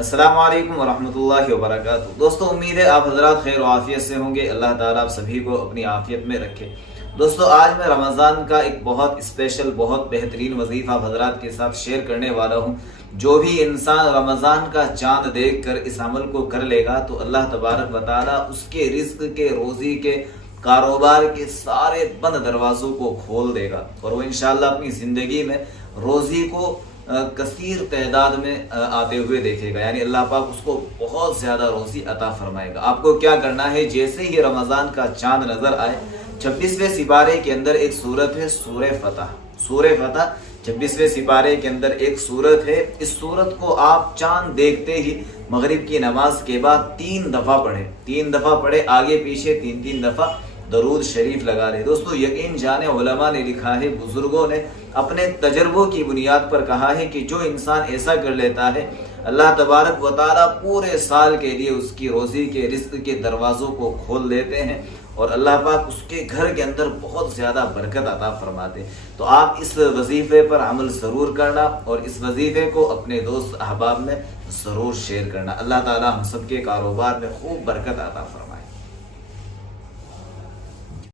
अस्सलाम वालेकुम वरहमतुल्लाहि वबरकातुहू। दोस्तों, उम्मीद है आप हजरात खैर आफियत से होंगे। अल्लाह ताला आप सभी को अपनी आफियत में रखे। दोस्तों, आज मैं रमज़ान का एक बहुत स्पेशल, बहुत बेहतरीन वजीफ़ा आप हजरात के साथ शेयर करने वाला हूँ। जो भी इंसान रमज़ान का चांद देख कर इस अमल को कर लेगा तो अल्लाह तबारक व तआला उसके रिज्क के, रोज़ी के, कारोबार के सारे बंद दरवाज़ों को खोल देगा और वो इंशाअल्लाह अपनी ज़िंदगी में रोज़ी को कसीर तादाद में आते हुए देखेगा। यानी अल्लाह पाक उसको बहुत ज़्यादा रोज़ी अता फरमाएगा। आपको क्या करना है, जैसे ही रमज़ान का चांद नज़र आए, 26वें सिपारे के अंदर एक सूरत है सूरह फतह। सूरह फतह 26वें सिपारे के अंदर एक सूरत है। इस सूरत को आप चांद देखते ही मगरिब की नमाज के बाद 3 दफ़ा पढ़े। 3 दफ़ा पढ़े, आगे पीछे 3-3 दफ़ा दरूद शरीफ लगा ले। दोस्तों, यकीन जाने उलमा ने लिखा है, बुजुर्गों ने अपने तजर्बों की बुनियाद पर कहा है कि जो इंसान ऐसा कर लेता है, अल्लाह तबारक व तआला पूरे साल के लिए उसकी रोज़ी के, रिज़्क के दरवाज़ों को खोल देते हैं और अल्लाह पाक उसके घर के अंदर बहुत ज़्यादा बरकत अता फरमाते। तो आप इस वजीफ़े पर अमल ज़रूर करना और इस वजीफ़े को अपने दोस्त अहबाब में ज़रूर शेयर करना। अल्लाह ताला हम सब के कारोबार में खूब बरकत अता फरमाए।